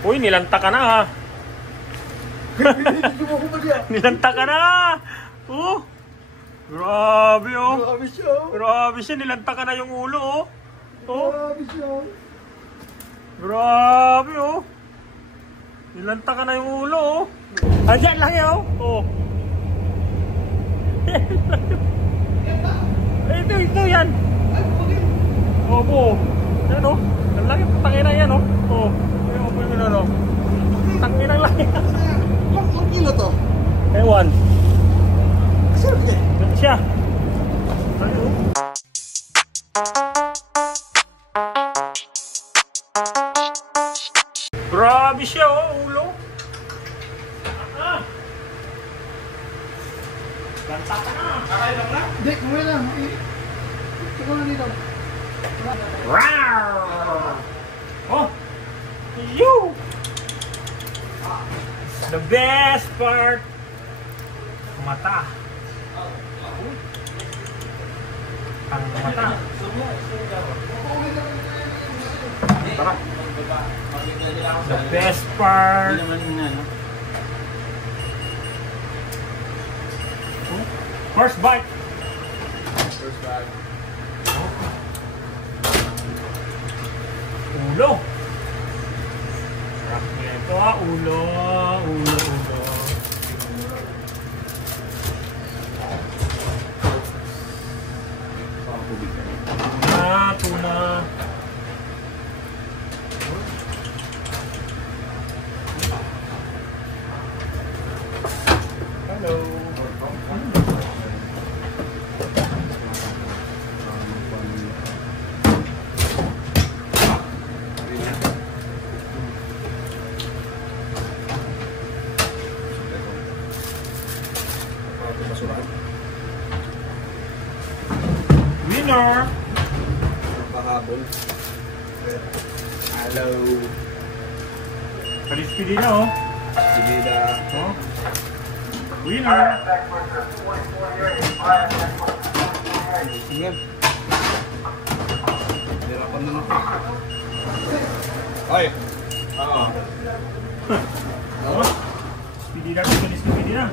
Uy, nilanta ka na ha. Nilanta ka na. Oh. Grabe oh. Grabe siya. Grabe siya, nilanta ka na yung ulo oh. Oh. Grabe siya. Grabe oh. Nilanta ka na yung ulo oh. Andyan lang yun oh. Ito yan. Opo. Yan oh. Ang laki pangina yan oh. Oh. Opo yun ano. Tangina lang yan. Ang kilo to? Ewan. Saan Siya. Ayun. Grabe siya oh, ulo. Lanta ka na. Kakain lang na? Hindi, kumuli lang. Ikaw na dito. Oh. You. The best part. Mata. Ang mata. Tara. The best part. First bite. First bag. Ulo. Sarap nito ah. Ulo. Ulo. Tuna. Hello. Winner. Pahabol. Hello. Palispili na oh. Sige na. Oh. Winner. Sige. Hirapan na natin. Ay! Oo. Oh. Speedy na ito. Speedy na.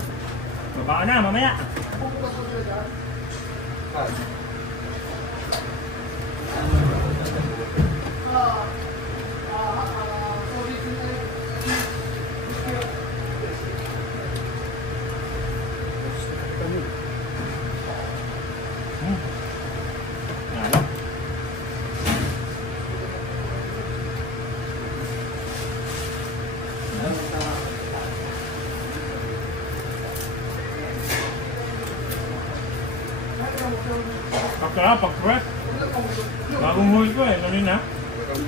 Babaan na mamaya. Pag-press. Bagong huli ko eh, kanina.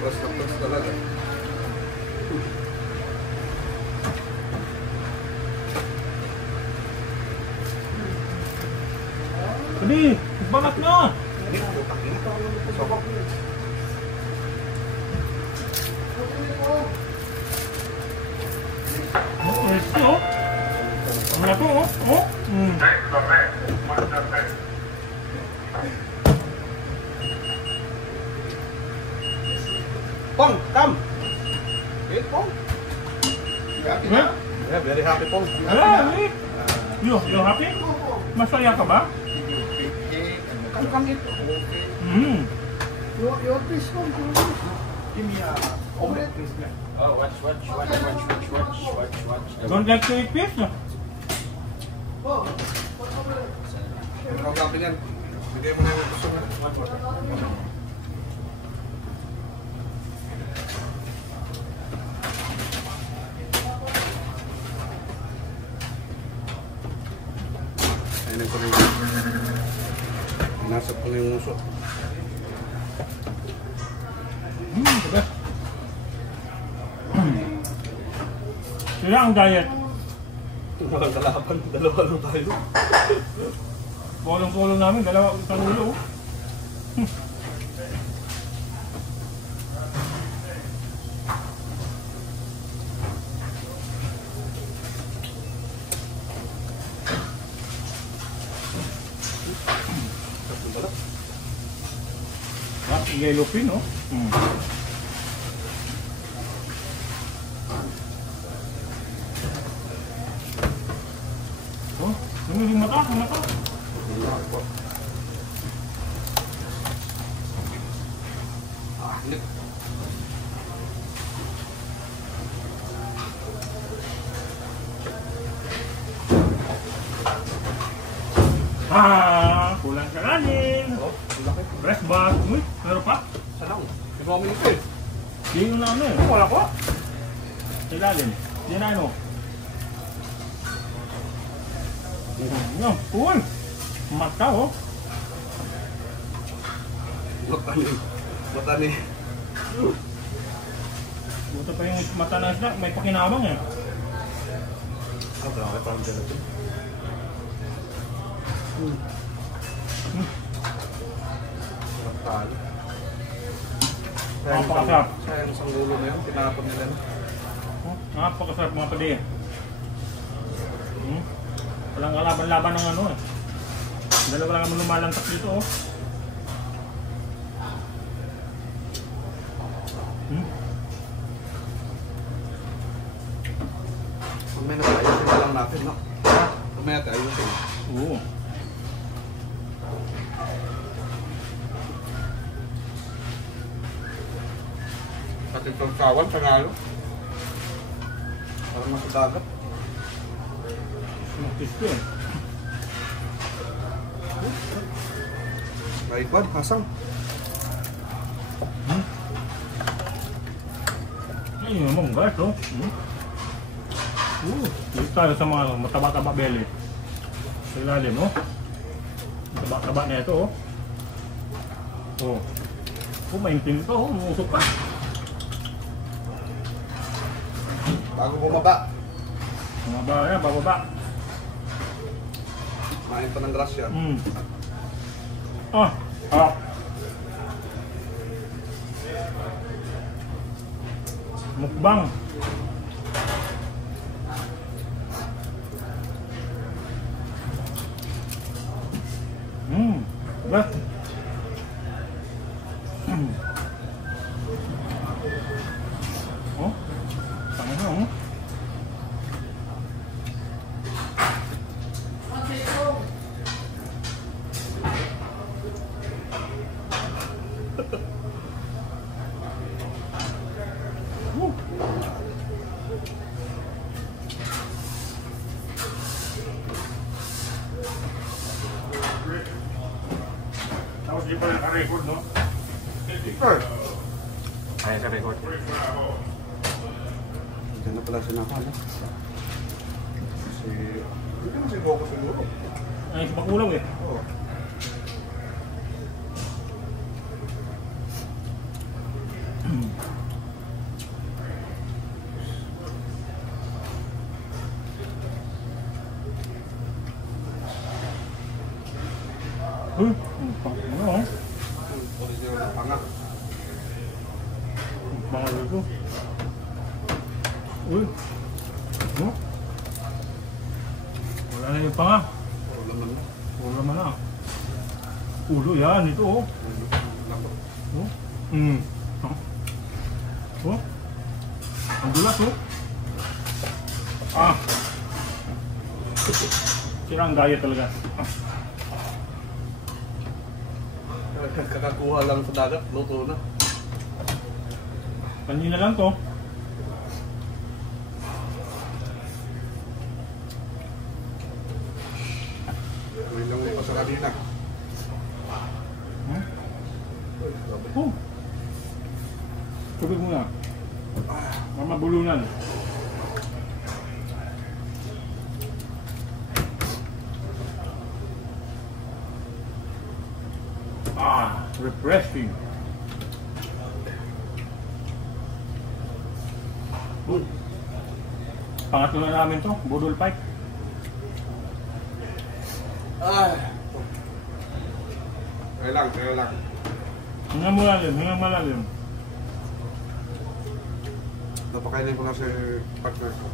Press na press talaga. Sabi, bangat mo! Presto oh! Ang lako oh! Oh! Pong, come! Wait, Pong. Happy na? Yeah, very happy, Pong. Hey! You happy? Masaya ka ba? Come eat. Your fish, Pong. Give me a omelette, please. Oh, watch. Don't like to eat fish? Ang kapin yan. Bigay mo na yung gusto mo. Ayun ko rin. Nasap ko na yung uso. Diba? Sila ang diet. Kalaban, dalawa lang tayo. Bolong-bolong namin, dalawa isang ulo. Yellow pin, no? Oh, yung mata, yung mata. Hindi. Kulang sa kanin. Oh, laki. Breast bar. Uy, meron pa? Sanang. Kinuha mo nito eh. Di yung na ano eh. Wala ko. Sa ilalim. Di na ano. Ano? Uy! Mata oh. Mata ni. Mata ni. Buta pa yung mata na isda. May pakinabang eh. Ah, grabe parang gelatin. Sarap talo. Napakasarap. Sayang isang ulo na yun. Tinapon nila na. Oh, napakasarap mga padi. Walang kalaban-laban ng ano eh. Dalawa lang naman lumalantak dito oh. Mamaya na tayo. Ayusin na lang natin, no? Mamaya tayo ayusin. Oo. At itong sawan, panalo. Parang nasa dagat. Smakis ko eh. Naipad, hasang. Ay, naman guys oh. Dito tayo sa mga mataba-taba belly. Sa ilalim oh. Mataba-taba na ito oh. Oh. Oh, maintin ito oh. Umusok pa. Bago bumaba. Mga ba yan, bababa. Main pa ng grasya. Ah, ah. Mukbang. Ba? Oh, tama na oh. Tapos di pa naka-record, no? Kaya sa record. Diyan na pala siya nakala. Kasi... Hindi naman si Bobo siguro. Ay, sa pakulaw eh. Oo. Ano oh? Original na panga. Mga luto. Uy. Oh? Wala na yung panga. Puro laman na. Wala naman na. Ulo yan, ito oh. Lako. Oh? Oh? Ang dulas oh. Ah. Sira ang gaya talaga. Ah. Kakakuha lang sa dagat, luto na. Kanina lang to. Uwi lang mo pa sa kanina. Huh? Oh. Tubig muna. Mamabulunan. Ah, refreshing. Pangatlo na namin to, budol pike. Kaya lang, kaya lang. Hinga malalim, hinga malalim. Napakainin ko na si partner ko.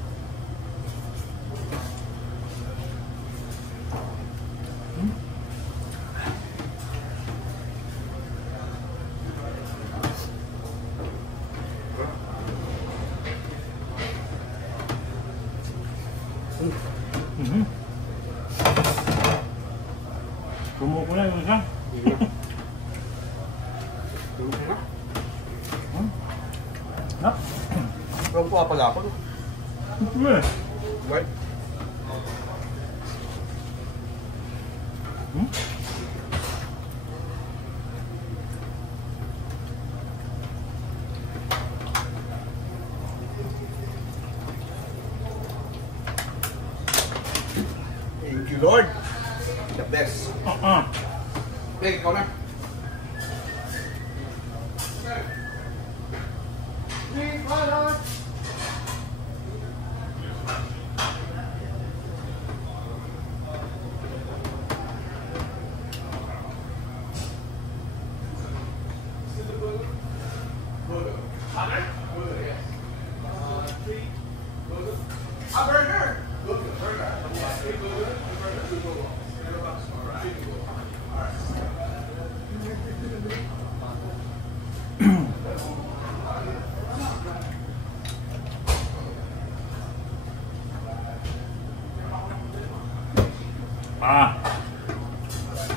Kumuko na yung isa. Nak? Pero po pala ako. Ito eh. Right? Thank you, Lord. The best. Okay, ikaw na.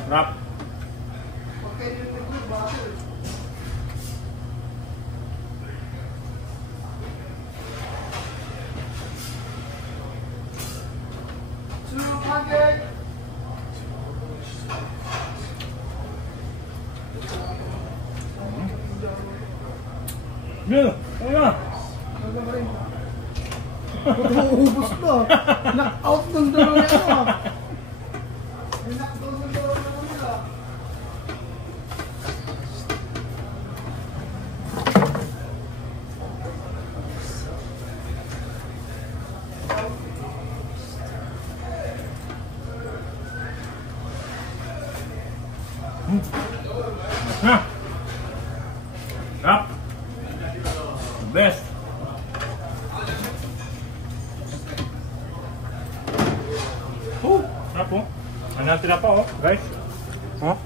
Rap. Yeah, kaya. Ubus na. Knock-out ng dalawa yan. Knock-out ng dalawa nila. Rap. Best. Sarap po. Ano natira pa oh, guys? Oh.